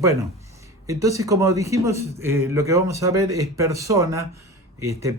Bueno, entonces como dijimos, lo que vamos a ver es persona,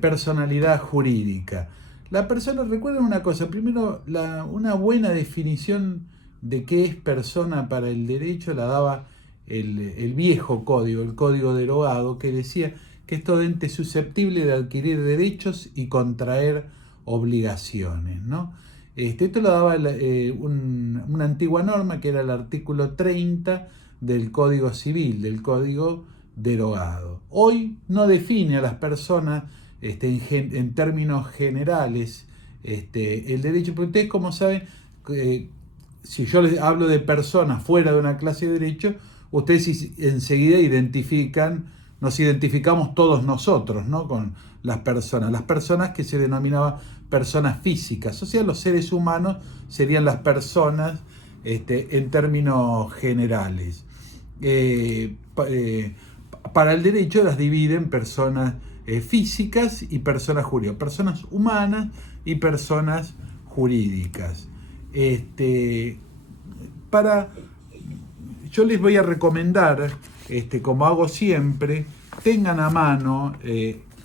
personalidad jurídica. La persona, recuerden una cosa, primero una buena definición de qué es persona para el derecho la daba el viejo código, el código derogado, que decía que es todo ente susceptible de adquirir derechos y contraer obligaciones, ¿no? Esto lo daba una antigua norma que era el artículo 30 del Código Civil, del Código derogado. Hoy no define a las personas en términos generales el derecho, porque ustedes como saben, si yo les hablo de personas fuera de una clase de derecho, ustedes enseguida nos identificamos todos nosotros, ¿no? Con las personas que se denominaban personas físicas, o sea, los seres humanos serían las personas en términos generales. Para el derecho las dividen personas físicas y personas jurídicas, personas humanas y personas jurídicas. Este, para, yo les voy a recomendar, como hago siempre, tengan a mano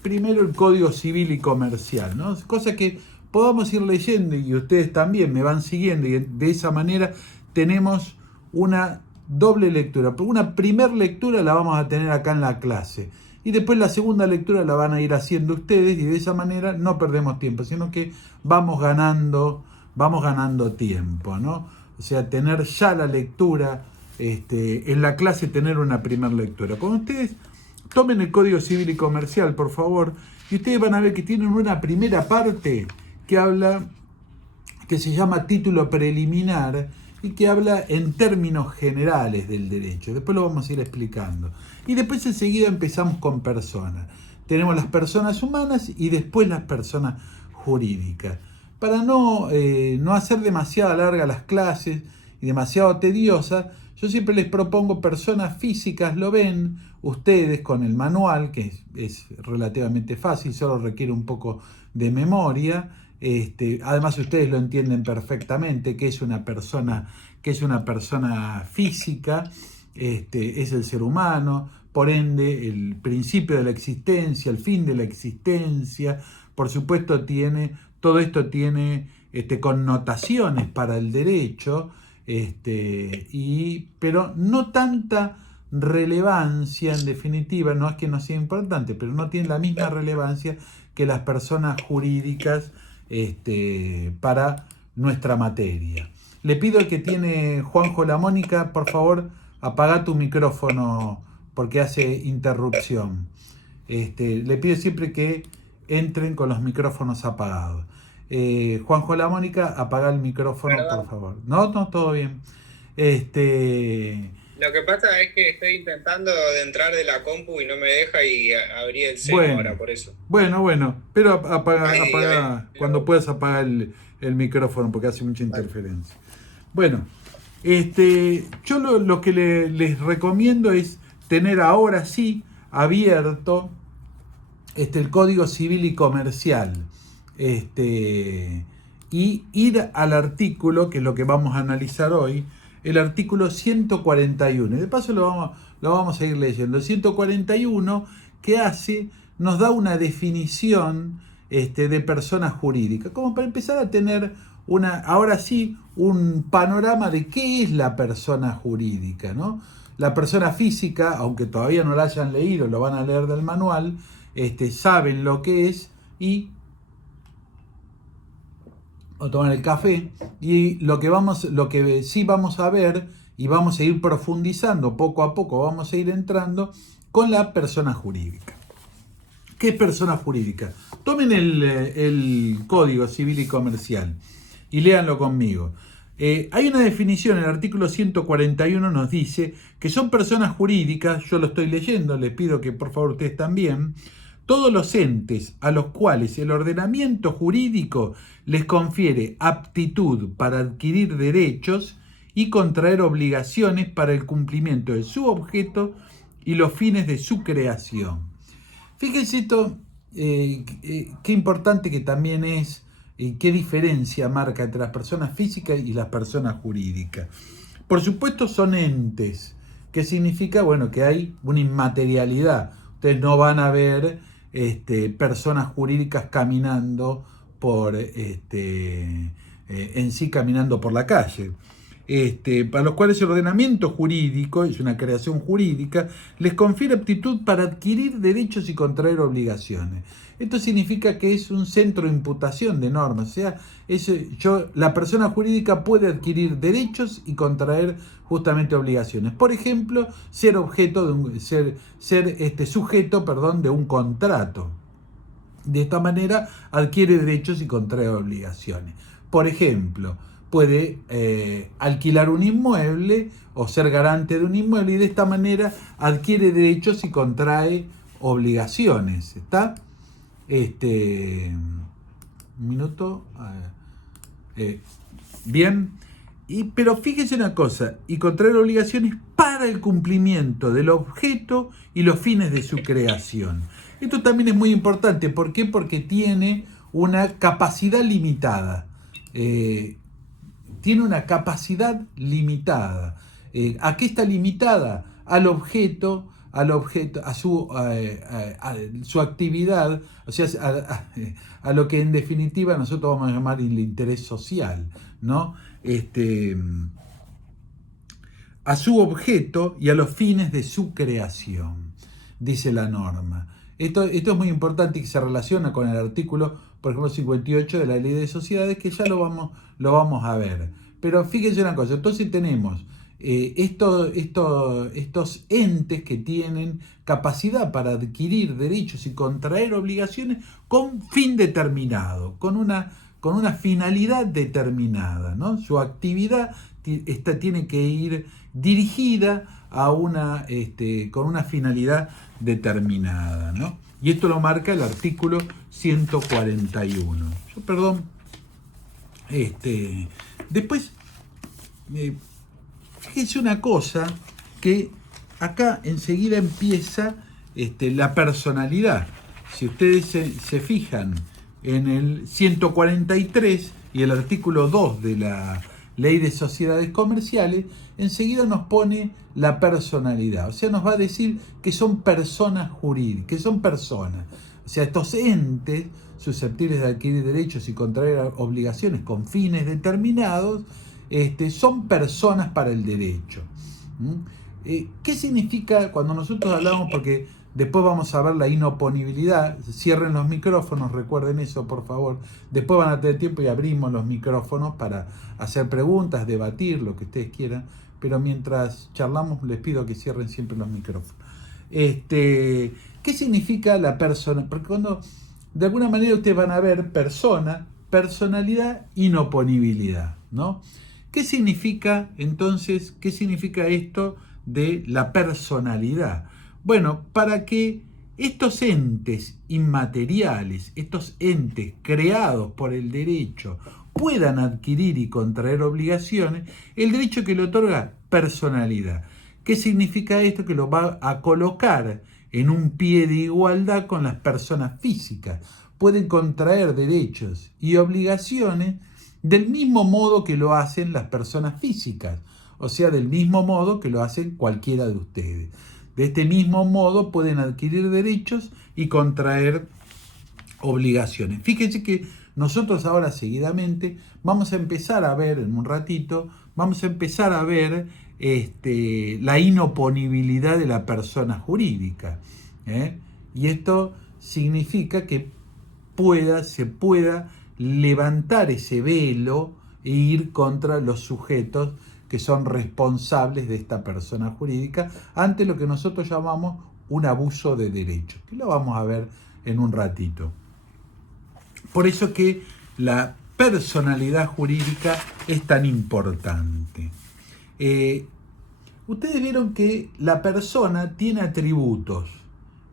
primero el Código Civil y Comercial, ¿no? Cosa que podamos ir leyendo y ustedes también me van siguiendo y de esa manera tenemos una doble lectura. Una primer lectura la vamos a tener acá en la clase y después la segunda lectura la van a ir haciendo ustedes y de esa manera no perdemos tiempo, sino que vamos ganando tiempo, ¿no? O sea, tener ya la lectura, en la clase tener una primera lectura. Cuando ustedes tomen el Código Civil y Comercial, por favor, y ustedes van a ver que tienen una primera parte que se llama título preliminar y que habla en términos generales del derecho. Después lo vamos a ir explicando. Y después enseguida empezamos con personas. Tenemos las personas humanas y después las personas jurídicas. Para no hacer demasiado largas las clases y demasiado tediosas, yo siempre les propongo personas físicas, lo ven ustedes con el manual, que es relativamente fácil, solo requiere un poco de memoria. Además ustedes lo entienden perfectamente, que es una persona física, es el ser humano, por ende el principio de la existencia, el fin de la existencia, por supuesto todo esto tiene connotaciones para el derecho, pero no tanta relevancia, en definitiva, no es que no sea importante, pero no tiene la misma relevancia que las personas jurídicas para nuestra materia. Le pido al que tiene Juanjo La Mónica, por favor, apaga tu micrófono porque hace interrupción. Le pido siempre que entren con los micrófonos apagados. Juanjo La Mónica, apaga el micrófono, Perdón. por favor. No, todo bien. Este, Lo que pasa es que estoy intentando de entrar de la compu y no me deja y abrí el celu ahora, bueno, por eso. pero Ahí, cuando puedas apagar el micrófono porque hace mucha vale. interferencia. Bueno, yo lo que les recomiendo es tener ahora sí abierto el Código Civil y Comercial, y ir al artículo, que es lo que vamos a analizar hoy, el artículo 141. Y de paso lo vamos a ir leyendo. El 141 nos da una definición de persona jurídica, como para empezar a tener ahora sí, un panorama de qué es la persona jurídica, ¿no? La persona física, aunque todavía no la hayan leído, lo van a leer del manual, saben lo que es y o tomar el café y lo que sí vamos a ver y vamos a ir profundizando poco a poco, vamos a ir entrando con la persona jurídica. ¿Qué es persona jurídica? Tomen el Código Civil y Comercial y léanlo conmigo. Hay una definición, el artículo 141 nos dice que son personas jurídicas, yo lo estoy leyendo, les pido que por favor ustedes también, todos los entes a los cuales el ordenamiento jurídico les confiere aptitud para adquirir derechos y contraer obligaciones para el cumplimiento de su objeto y los fines de su creación. Fíjense esto, qué importante que también es, qué diferencia marca entre las personas físicas y las personas jurídicas. Por supuesto son entes, ¿Qué significa? Bueno, que hay una inmaterialidad. Ustedes no van a ver personas jurídicas caminando en sí caminando por la calle. Para los cuales el ordenamiento jurídico, es una creación jurídica, les confiere aptitud para adquirir derechos y contraer obligaciones. Esto significa que es un centro de imputación de normas, o sea, la persona jurídica puede adquirir derechos y contraer justamente obligaciones. Por ejemplo, ser sujeto, perdón, de un contrato. De esta manera adquiere derechos y contrae obligaciones. Por ejemplo, puede alquilar un inmueble o ser garante de un inmueble y de esta manera adquiere derechos y contrae obligaciones. ¿Está? Un minuto. Bien. Pero fíjese una cosa, y contraer obligaciones para el cumplimiento del objeto y los fines de su creación. Esto también es muy importante. ¿Por qué? Porque tiene una capacidad limitada. Tiene una capacidad limitada. ¿A qué está limitada? Al objeto, a su actividad, o sea, a lo que en definitiva nosotros vamos a llamar el interés social, ¿no? A su objeto y a los fines de su creación, dice la norma. Esto es muy importante y que se relaciona con el artículo, por ejemplo, 58 de la Ley de Sociedades, que ya lo vamos a ver. Pero fíjense una cosa, entonces tenemos estos entes que tienen capacidad para adquirir derechos y contraer obligaciones con fin determinado, con una finalidad determinada, ¿no? Su actividad tiene que ir dirigida con una finalidad determinada, ¿no? Y esto lo marca el artículo 141. Después, fíjense una cosa, que acá enseguida empieza la personalidad. Si ustedes se fijan en el 143 y el artículo 2 de la Ley de Sociedades Comerciales, enseguida nos pone la personalidad. O sea, nos va a decir que son personas jurídicas, que son personas. O sea, estos entes susceptibles de adquirir derechos y contraer obligaciones con fines determinados, son personas para el derecho. ¿Qué significa cuando nosotros hablamos? Porque después vamos a ver la inoponibilidad. Cierren los micrófonos, recuerden eso, por favor. Después van a tener tiempo y abrimos los micrófonos para hacer preguntas, debatir, lo que ustedes quieran. Pero mientras charlamos, les pido que cierren siempre los micrófonos. ¿Qué significa la persona? Porque cuando de alguna manera ustedes van a ver persona, personalidad, inoponibilidad, ¿no? ¿Qué significa entonces, qué significa esto de la personalidad? Bueno, para que estos entes inmateriales, estos entes creados por el derecho, puedan adquirir y contraer obligaciones, el derecho que le otorga personalidad. ¿Qué significa esto? Que lo va a colocar en un pie de igualdad con las personas físicas. Pueden contraer derechos y obligaciones del mismo modo que lo hacen las personas físicas, o sea, del mismo modo que lo hacen cualquiera de ustedes. De este mismo modo pueden adquirir derechos y contraer obligaciones. Fíjense que nosotros ahora seguidamente vamos a empezar a ver, en un ratito, vamos a empezar a ver la inoponibilidad de la persona jurídica. Y esto significa que se pueda levantar ese velo e ir contra los sujetos que son responsables de esta persona jurídica ante lo que nosotros llamamos un abuso de derechos, que lo vamos a ver en un ratito. Por eso que la personalidad jurídica es tan importante. Ustedes vieron que la persona tiene atributos.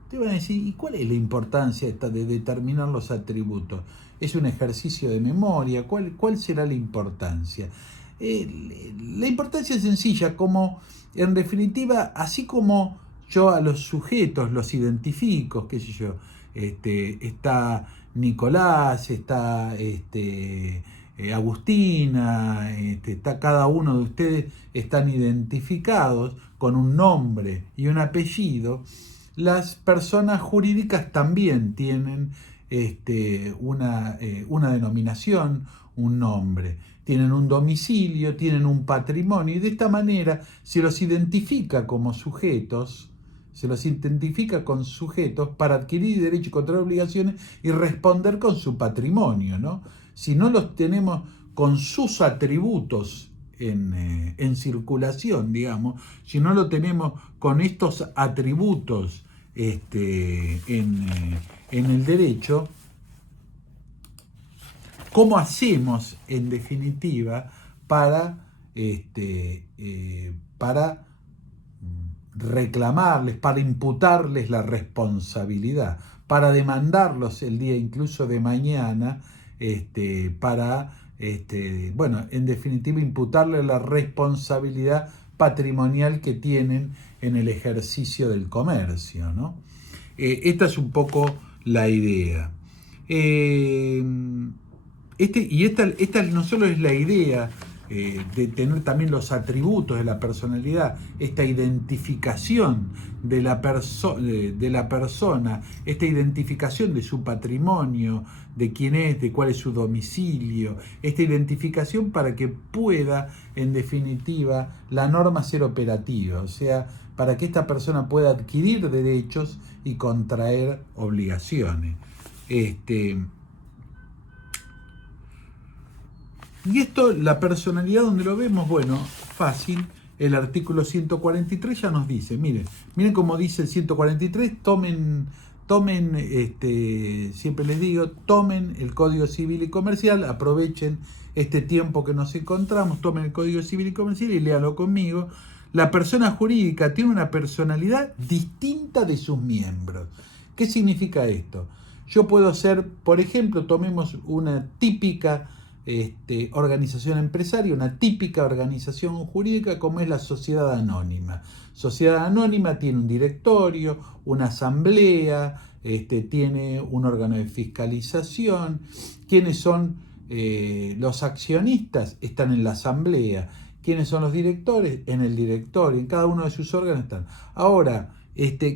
Ustedes van a decir, ¿y cuál es la importancia de determinar los atributos? ¿Es un ejercicio de memoria? ¿Cuál será la importancia? La importancia es sencilla, como en definitiva, así como yo a los sujetos los identifico, qué sé yo, está Nicolás, está Agustina, cada uno de ustedes están identificados con un nombre y un apellido. Las personas jurídicas también tienen una denominación, un nombre, tienen un domicilio, tienen un patrimonio, y de esta manera se los identifica como sujetos, para adquirir derechos y contraer obligaciones y responder con su patrimonio, ¿no? Si no los tenemos con sus atributos en circulación, digamos, si no lo tenemos con estos atributos en el derecho, ¿cómo hacemos en definitiva para reclamarles, para imputarles la responsabilidad, para demandarlos el día incluso de mañana, en definitiva imputarles la responsabilidad patrimonial que tienen en el ejercicio del comercio, ¿no? Esta es un poco la idea. Esta no solo es la idea de tener también los atributos de la personalidad, esta identificación de la persona, esta identificación de su patrimonio, de quién es, de cuál es su domicilio, esta identificación para que pueda, en definitiva, la norma ser operativa, o sea, para que esta persona pueda adquirir derechos y contraer obligaciones. Y esto, la personalidad, donde lo vemos, bueno, fácil, el artículo 143 ya nos dice, miren cómo dice el 143, tomen, siempre les digo, tomen el Código Civil y Comercial, aprovechen este tiempo que nos encontramos, tomen el Código Civil y Comercial y léanlo conmigo. La persona jurídica tiene una personalidad distinta de sus miembros. ¿Qué significa esto? Yo puedo ser, por ejemplo, tomemos una típica organización empresaria, una típica organización jurídica como es la sociedad anónima. Sociedad anónima tiene un directorio, una asamblea, tiene un órgano de fiscalización. ¿Quiénes son los accionistas? Están en la asamblea. ¿Quiénes son los directores? En el directorio, en cada uno de sus órganos están. Ahora,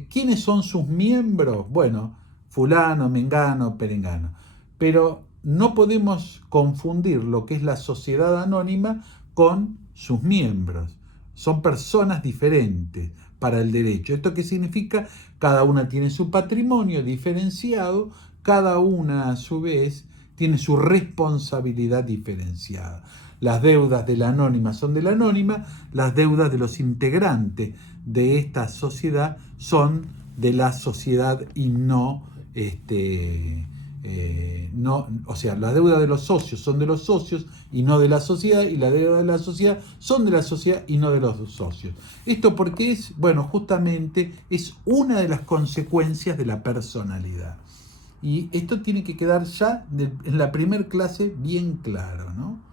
¿quiénes son sus miembros? Bueno, fulano, mengano, perengano. Pero no podemos confundir lo que es la sociedad anónima con sus miembros. Son personas diferentes para el derecho. ¿Esto qué significa? Cada una tiene su patrimonio diferenciado, cada una a su vez tiene su responsabilidad diferenciada. Las deudas de la anónima son de la anónima, las deudas de los integrantes de esta sociedad son de la sociedad y no, o sea, la deuda de los socios son de los socios y no de la sociedad, y la deuda de la sociedad son de la sociedad y no de los socios. Esto porque es, bueno, justamente es una de las consecuencias de la personalidad. Y esto tiene que quedar ya en la primera clase bien claro, ¿no?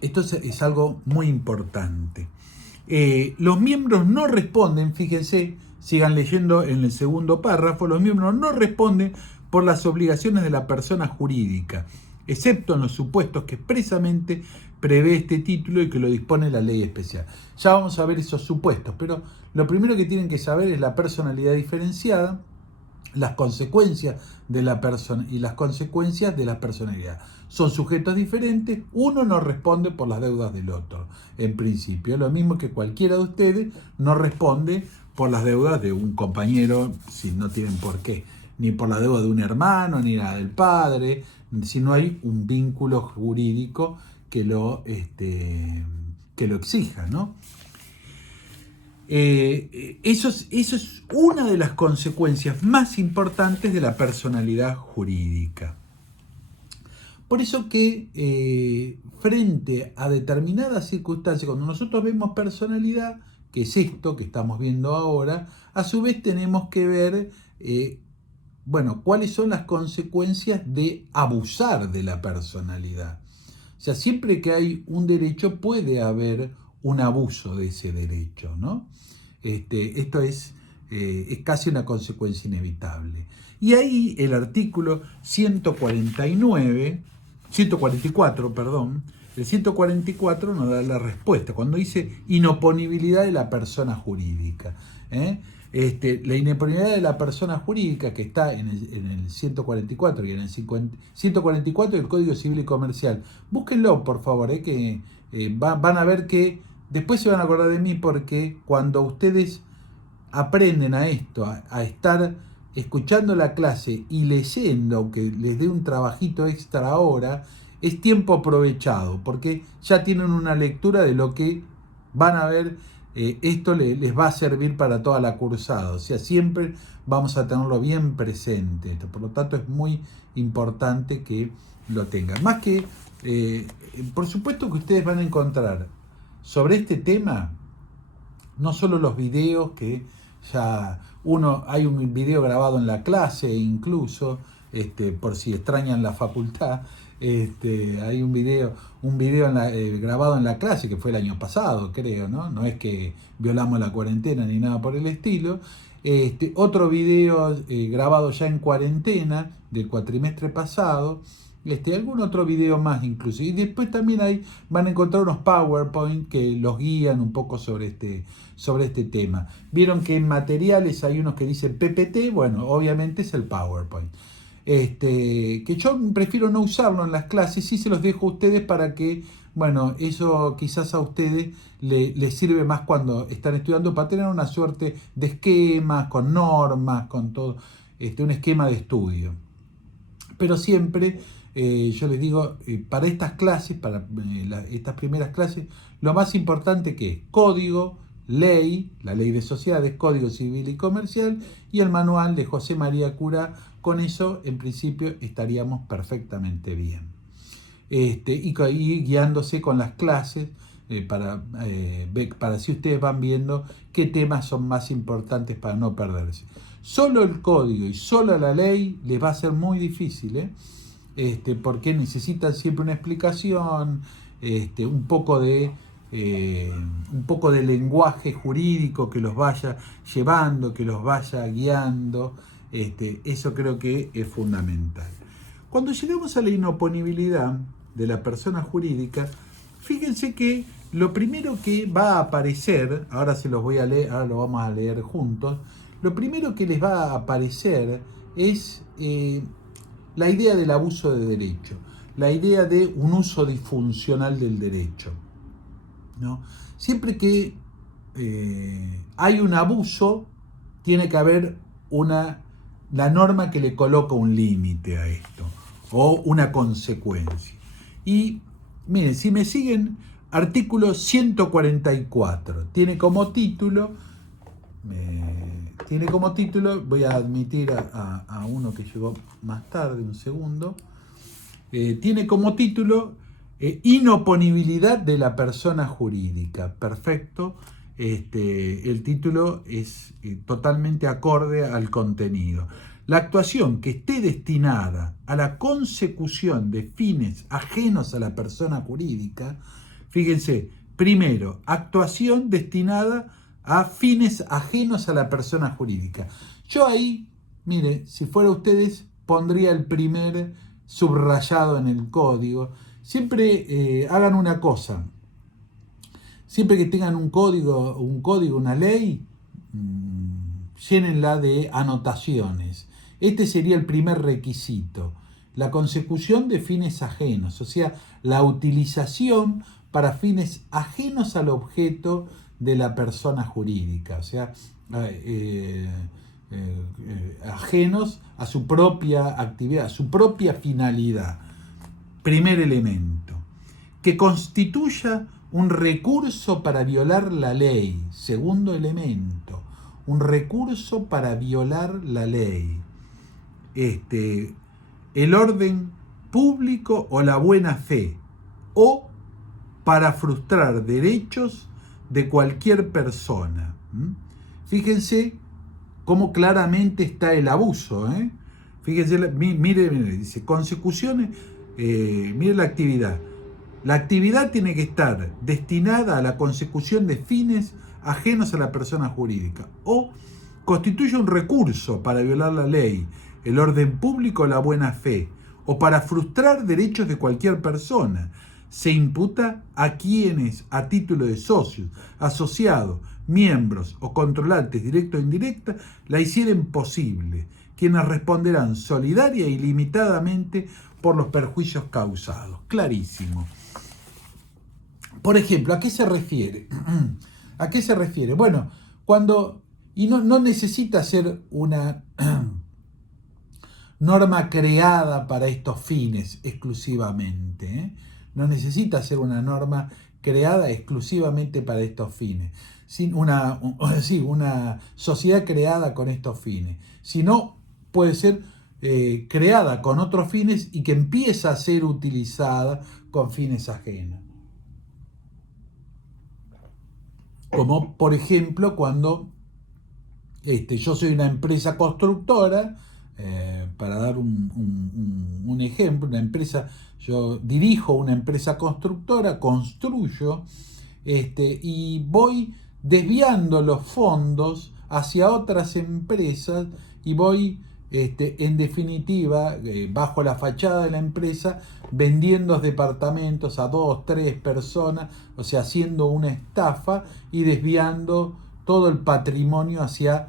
Esto es algo muy importante. Los miembros no responden, fíjense, sigan leyendo en el segundo párrafo, los miembros no responden por las obligaciones de la persona jurídica, excepto en los supuestos que expresamente prevé este título y que lo dispone la ley especial. Ya vamos a ver esos supuestos, pero lo primero que tienen que saber es la personalidad diferenciada, las consecuencias de la persona y las consecuencias de la personalidad. Son sujetos diferentes, uno no responde por las deudas del otro, en principio. Lo mismo que cualquiera de ustedes no responde por las deudas de un compañero, si no tienen por qué, ni por la deuda de un hermano, ni la del padre, si no hay un vínculo jurídico que lo exija, ¿no? Eso es una de las consecuencias más importantes de la personalidad jurídica. Por eso que frente a determinadas circunstancias, cuando nosotros vemos personalidad, que es esto que estamos viendo ahora, a su vez tenemos que ver, cuáles son las consecuencias de abusar de la personalidad. O sea, siempre que hay un derecho puede haber un abuso de ese derecho, ¿no? Esto es casi una consecuencia inevitable. Y ahí el artículo 144, perdón, el 144 nos da la respuesta, cuando dice inoponibilidad de la persona jurídica. La inoponibilidad de la persona jurídica, que está en el 144 y en el 144 del Código Civil y Comercial. Búsquenlo, por favor, que van a ver que después se van a acordar de mí, porque cuando ustedes aprenden a esto, a estar escuchando la clase y leyendo, aunque les dé un trabajito extra ahora, es tiempo aprovechado, porque ya tienen una lectura de lo que van a ver. Esto les va a servir para toda la cursada, o sea, siempre vamos a tenerlo bien presente. Por lo tanto, es muy importante que lo tengan. Más que, por supuesto que ustedes van a encontrar sobre este tema, no solo los videos que ya hay un video grabado en la clase, incluso, por si extrañan la facultad, hay un video grabado en la clase, que fue el año pasado, creo, ¿no? No es que violamos la cuarentena ni nada por el estilo. Otro video grabado ya en cuarentena del cuatrimestre pasado, algún otro video más incluso. Y después también ahí van a encontrar unos PowerPoint que los guían un poco sobre este tema. Vieron que en materiales hay unos que dicen PPT, bueno, obviamente es el PowerPoint. Que yo prefiero no usarlo en las clases, sí se los dejo a ustedes para que, bueno, eso quizás a ustedes les sirve más cuando están estudiando, para tener una suerte de esquemas, con normas, con todo, un esquema de estudio. Pero siempre, yo les digo, para estas clases, estas primeras clases, lo más importante que es código, ley, la ley de sociedades, Código Civil y Comercial, y el manual de José María Cura. Con eso, en principio, estaríamos perfectamente bien. Y guiándose con las clases para si ustedes van viendo qué temas son más importantes para no perderse. Solo el código y solo la ley les va a ser muy difícil, porque necesitan siempre una explicación, un poco de lenguaje jurídico que los vaya llevando, que los vaya guiando. Eso creo que es fundamental. Cuando llegamos a la inoponibilidad de la persona jurídica, fíjense que lo primero que va a aparecer, ahora se los voy a leer, ahora lo vamos a leer juntos, lo primero que les va a aparecer es la idea del abuso de derecho, la idea de un uso disfuncional del derecho, ¿no? Siempre que hay un abuso, tiene que haber la norma que le coloca un límite a esto, o una consecuencia. Y miren, si me siguen, artículo 144, tiene como título, voy a admitir a uno que llegó más tarde, un segundo, tiene como título inoponibilidad de la persona jurídica. Perfecto. El título es totalmente acorde al contenido. La actuación que esté destinada a la consecución de fines ajenos a la persona jurídica, fíjense, primero, actuación destinada a fines ajenos a la persona jurídica. Yo ahí, mire, si fuera ustedes, pondría el primer subrayado en el código. Siempre hagan una cosa. Siempre que tengan un código, una ley, llénenla de anotaciones. Este sería el primer requisito. La consecución de fines ajenos, o sea, la utilización para fines ajenos al objeto de la persona jurídica, o sea, ajenos a su propia actividad, a su propia finalidad. Primer elemento. Que constituya un recurso para violar la ley. Segundo elemento, un recurso para violar la ley. El orden público o la buena fe, o para frustrar derechos de cualquier persona. Fíjense cómo claramente está el abuso. Fíjense, mire, dice, consecuciones, mire la actividad. La actividad tiene que estar destinada a la consecución de fines ajenos a la persona jurídica, o constituye un recurso para violar la ley, el orden público o la buena fe, o para frustrar derechos de cualquier persona. Se imputa a quienes, a título de socios, asociados, miembros o controlantes directa o indirecta, la hicieren posible, quienes responderán solidaria e ilimitadamente por los perjuicios causados. Clarísimo. Por ejemplo, ¿a qué se refiere? ¿A qué se refiere? Bueno, no necesita ser una norma creada para estos fines exclusivamente, ¿eh? No necesita ser una norma creada exclusivamente para estos fines, una sociedad creada con estos fines, sino puede ser creada con otros fines y que empieza a ser utilizada con fines ajenos. Como por ejemplo cuando yo soy una empresa constructora, para dar un ejemplo, yo dirijo una empresa constructora, construyo, y voy desviando los fondos hacia otras empresas y voy, en definitiva, bajo la fachada de la empresa, vendiendo departamentos a 2, 3 personas, o sea, haciendo una estafa y desviando todo el patrimonio hacia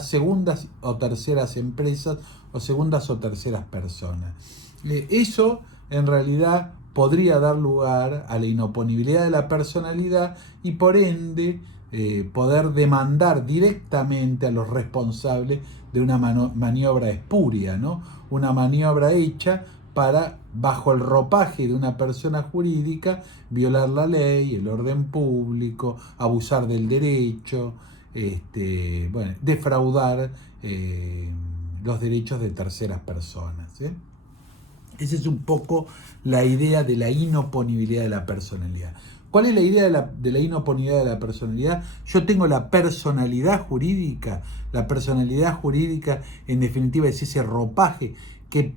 segundas o terceras empresas o segundas o terceras personas. Eso en realidad podría dar lugar a la inoponibilidad de la personalidad y por ende poder demandar directamente a los responsables de una maniobra espuria, ¿no? Una maniobra hecha para, bajo el ropaje de una persona jurídica, violar la ley, el orden público, abusar del derecho, defraudar los derechos de terceras personas, ¿eh? Esa es un poco la idea de la inoponibilidad de la personalidad. ¿Cuál es la idea de la inoponibilidad de la personalidad? Yo tengo la personalidad jurídica. La personalidad jurídica, en definitiva, es ese ropaje que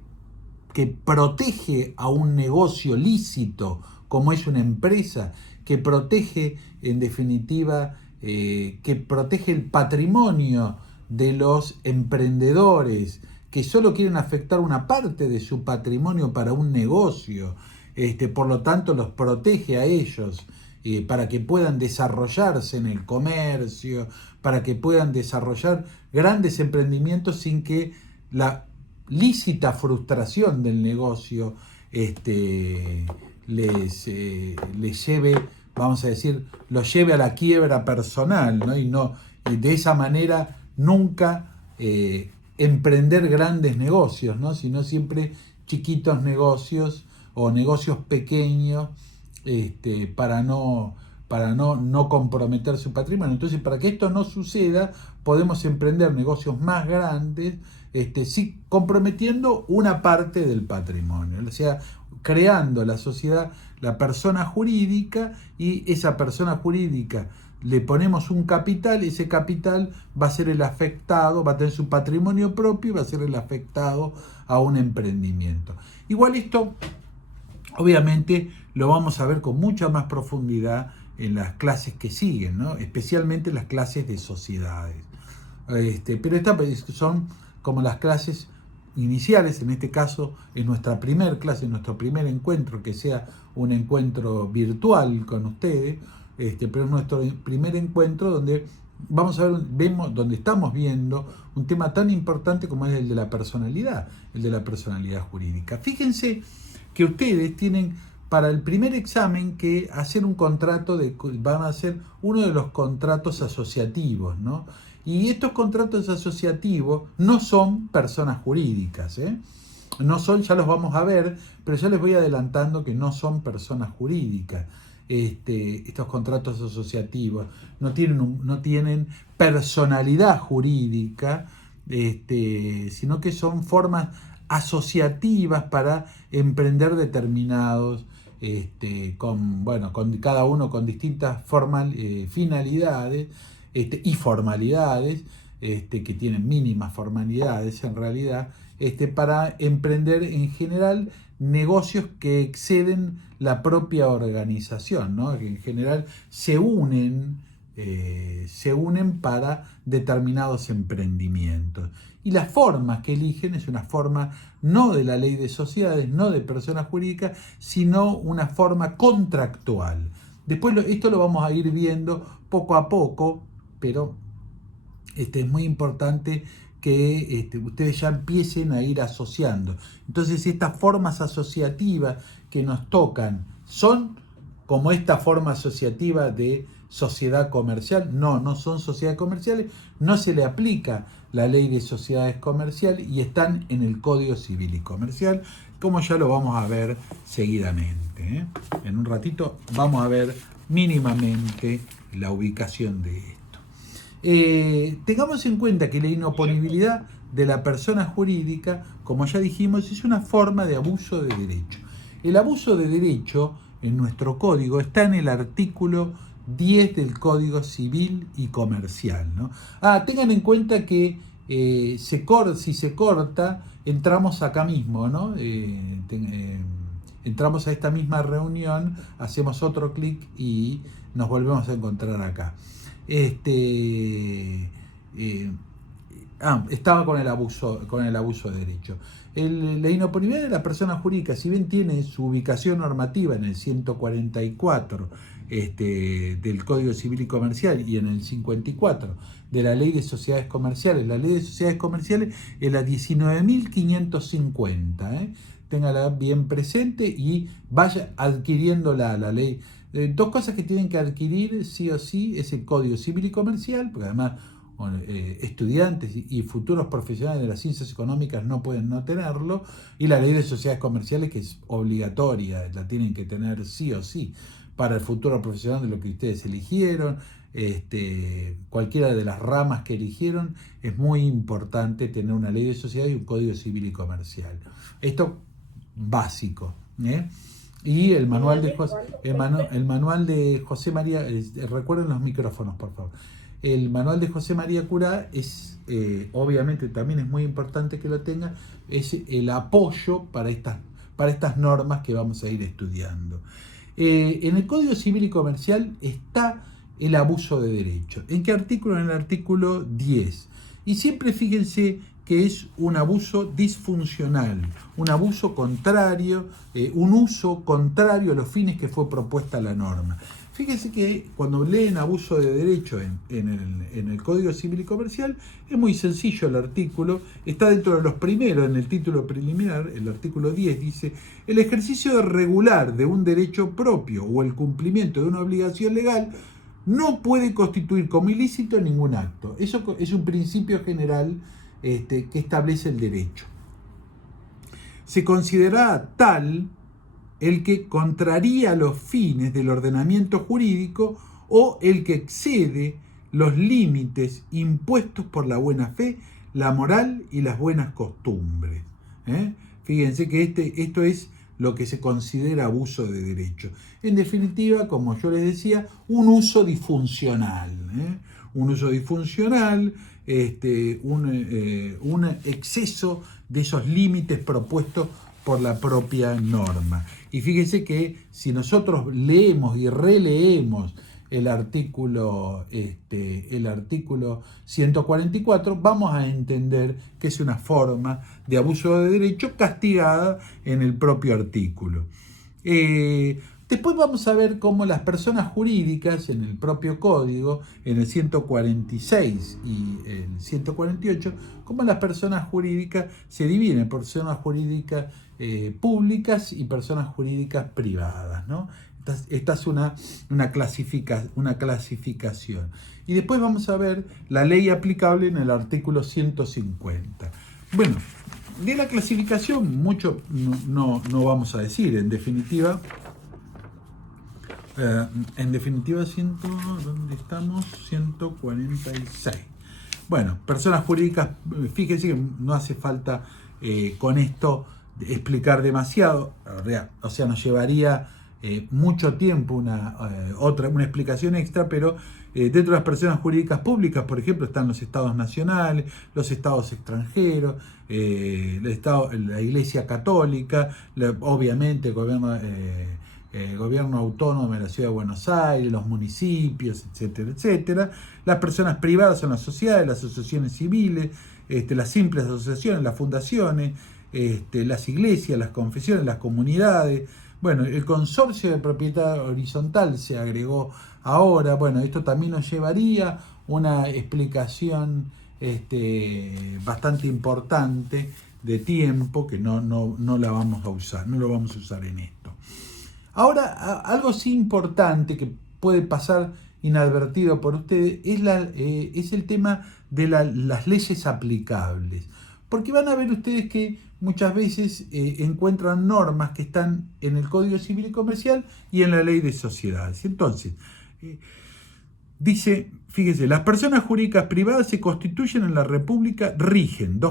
protege a un negocio lícito, como es una empresa, que protege, en definitiva, que protege el patrimonio de los emprendedores, que solo quieren afectar una parte de su patrimonio para un negocio, por lo tanto los protege a ellos para que puedan desarrollarse en el comercio, para que puedan desarrollar grandes emprendimientos sin que la lícita frustración del negocio les lleve, vamos a decir, los lleve a la quiebra personal, ¿no? Y de esa manera nunca emprender grandes negocios, ¿no? Sino siempre chiquitos negocios o negocios pequeños, para no comprometer su patrimonio. Entonces, para que esto no suceda, podemos emprender negocios más grandes, sí, comprometiendo una parte del patrimonio, o sea, creando la sociedad, la persona jurídica, y esa persona jurídica le ponemos un capital, ese capital va a ser el afectado, va a tener su patrimonio propio y va a ser el afectado a un emprendimiento. Igual esto, obviamente, lo vamos a ver con mucha más profundidad en las clases que siguen, ¿no? Especialmente las clases de sociedades. Pero estas son como las clases iniciales. En este caso es nuestra primer clase, nuestro primer encuentro, que sea un encuentro virtual con ustedes, pero es nuestro primer encuentro donde donde estamos viendo un tema tan importante como es el de la personalidad jurídica. Fíjense que ustedes tienen para el primer examen que hacer un contrato, van a hacer uno de los contratos asociativos, ¿no? Y estos contratos asociativos no son personas jurídicas, ¿eh? No son, ya los vamos a ver, pero ya les voy adelantando que no son personas jurídicas. Estos contratos asociativos no tienen personalidad jurídica, sino que son formas asociativas para emprender determinados, con cada uno con distintas finalidades y formalidades, que tienen mínimas formalidades en realidad, para emprender en general negocios que exceden la propia organización, ¿no? Que en general se unen se unen para determinados emprendimientos. Y las formas que eligen es una forma no de la ley de sociedades, no de personas jurídicas, sino una forma contractual. Después esto lo vamos a ir viendo poco a poco, pero es muy importante que ustedes ya empiecen a ir asociando. Entonces estas formas asociativas que nos tocan son como esta forma asociativa de sociedad comercial. No son sociedades comerciales, no se le aplica la ley de sociedades comerciales y están en el Código Civil y Comercial, como ya lo vamos a ver seguidamente. En un ratito vamos a ver mínimamente la ubicación de esto. Tengamos en cuenta que la inoponibilidad de la persona jurídica, como ya dijimos, es una forma de abuso de derecho. El abuso de derecho en nuestro código está en el artículo 10 del Código Civil y Comercial, ¿no? Tengan en cuenta que si se corta, entramos acá mismo, ¿no? Entramos a esta misma reunión, hacemos otro clic y nos volvemos a encontrar acá. Estaba con el abuso de derecho. La inoponibilidad de la persona jurídica, si bien tiene su ubicación normativa en el 144 del Código Civil y Comercial y en el 54 de la Ley de Sociedades Comerciales, la Ley de Sociedades Comerciales es la 19.550, téngala bien presente y vaya adquiriéndola la ley. Dos cosas que tienen que adquirir sí o sí es el Código Civil y Comercial, porque además estudiantes y futuros profesionales de las ciencias económicas no pueden no tenerlo, y la Ley de Sociedades Comerciales, que es obligatoria, la tienen que tener sí o sí para el futuro profesional de lo que ustedes eligieron. Cualquiera de las ramas que eligieron, es muy importante tener una ley de sociedad y un Código Civil y Comercial. Esto básico, y el manual de José María, recuerden los micrófonos, por favor. El manual de José María Curá es, obviamente también es muy importante que lo tenga, es el apoyo para estas normas que vamos a ir estudiando. En el Código Civil y Comercial está el abuso de derecho. ¿En qué artículo? En el artículo 10. Y siempre fíjense que es un abuso disfuncional, un abuso contrario, un uso contrario a los fines que fue propuesta la norma. Fíjense que cuando leen abuso de derecho en el Código Civil y Comercial, es muy sencillo el artículo, está dentro de los primeros, en el título preliminar, el artículo 10 dice: el ejercicio regular de un derecho propio o el cumplimiento de una obligación legal no puede constituir como ilícito ningún acto. Eso es un principio general que establece el derecho. Se considera tal el que contraría los fines del ordenamiento jurídico o el que excede los límites impuestos por la buena fe, la moral y las buenas costumbres. Fíjense que esto es lo que se considera abuso de derecho. En definitiva, como yo les decía, un uso disfuncional. Un uso disfuncional, un exceso de esos límites propuestos por la propia norma. Y fíjense que si nosotros leemos y releemos el artículo 144, vamos a entender que es una forma de abuso de derecho castigada en el propio artículo. Después vamos a ver cómo las personas jurídicas en el propio código, en el 146 y el 148, cómo las personas jurídicas se dividen en personas jurídicas públicas y personas jurídicas privadas, ¿no? Esta es una clasificación. Y después vamos a ver la ley aplicable en el artículo 150. Bueno, de la clasificación mucho no vamos a decir, en definitiva, ¿dónde estamos? 146. Bueno, personas jurídicas, fíjense que no hace falta con esto explicar demasiado, o sea, nos llevaría mucho tiempo una explicación extra, pero dentro de las personas jurídicas públicas, por ejemplo, están los estados nacionales, los estados extranjeros, la Iglesia Católica, obviamente el gobierno gobierno autónomo de la Ciudad de Buenos Aires, los municipios, etcétera, etcétera. Las personas privadas son las sociedades, las asociaciones civiles, las simples asociaciones, las fundaciones, las iglesias, las confesiones, las comunidades. Bueno, el consorcio de propiedad horizontal se agregó ahora. Bueno, esto también nos llevaría una explicación bastante importante de tiempo que no la vamos a usar, no lo vamos a usar en esto. Ahora, algo sí importante que puede pasar inadvertido por ustedes es el tema de las leyes aplicables. Porque van a ver ustedes que muchas veces encuentran normas que están en el Código Civil y Comercial y en la Ley de Sociedades. Entonces, dice, fíjese, las personas jurídicas privadas se constituyen en la República, rigen,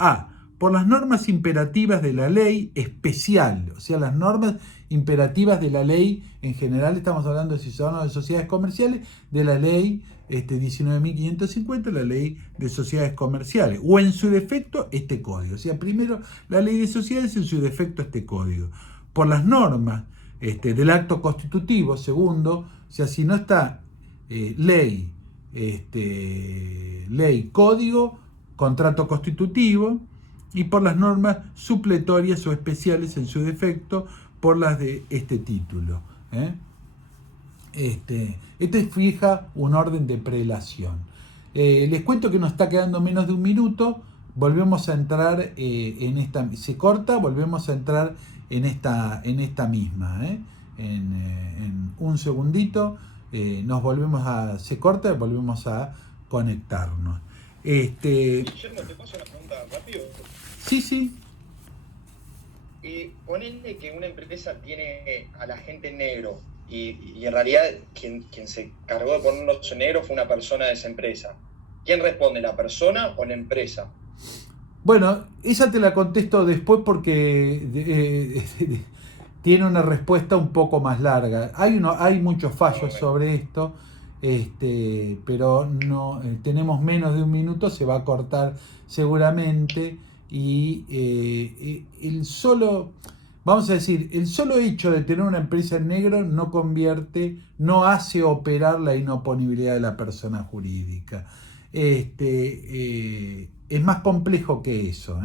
A, por las normas imperativas de la ley especial, o sea, las normas imperativas de la ley en general, estamos hablando de ciudadanos de sociedades comerciales, de la ley 19.550, la ley de sociedades comerciales, o en su defecto este código. O sea, primero la ley de sociedades, en su defecto este código. Por las normas del acto constitutivo, segundo, o sea, si no está ley, código, contrato constitutivo, y por las normas supletorias o especiales en su defecto, por las de este título. Este fija un orden de prelación. Les cuento que nos está quedando menos de un minuto. Volvemos a entrar en esta. Se corta, volvemos a entrar en esta misma. En un segundito nos volvemos a. Se corta y volvemos a conectarnos. Guillermo, te paso una pregunta rápido. Sí. Ponele que una empresa tiene a la gente en negro y en realidad quien se cargó de ponerlos en negro fue una persona de esa empresa. ¿Quién responde, la persona o la empresa? Bueno, esa te la contesto después porque tiene una respuesta un poco más larga. Hay muchos fallos sobre esto, pero no tenemos menos de un minuto, se va a cortar seguramente. Y el solo hecho de tener una empresa en negro no hace operar la inoponibilidad de la persona jurídica. Es más complejo que eso.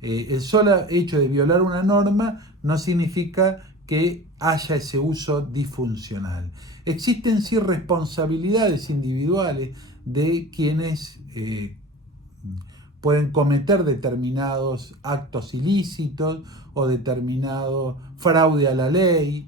El solo hecho de violar una norma no significa que haya ese uso disfuncional. Existen sí responsabilidades individuales de quienes pueden cometer determinados actos ilícitos o determinado fraude a la ley,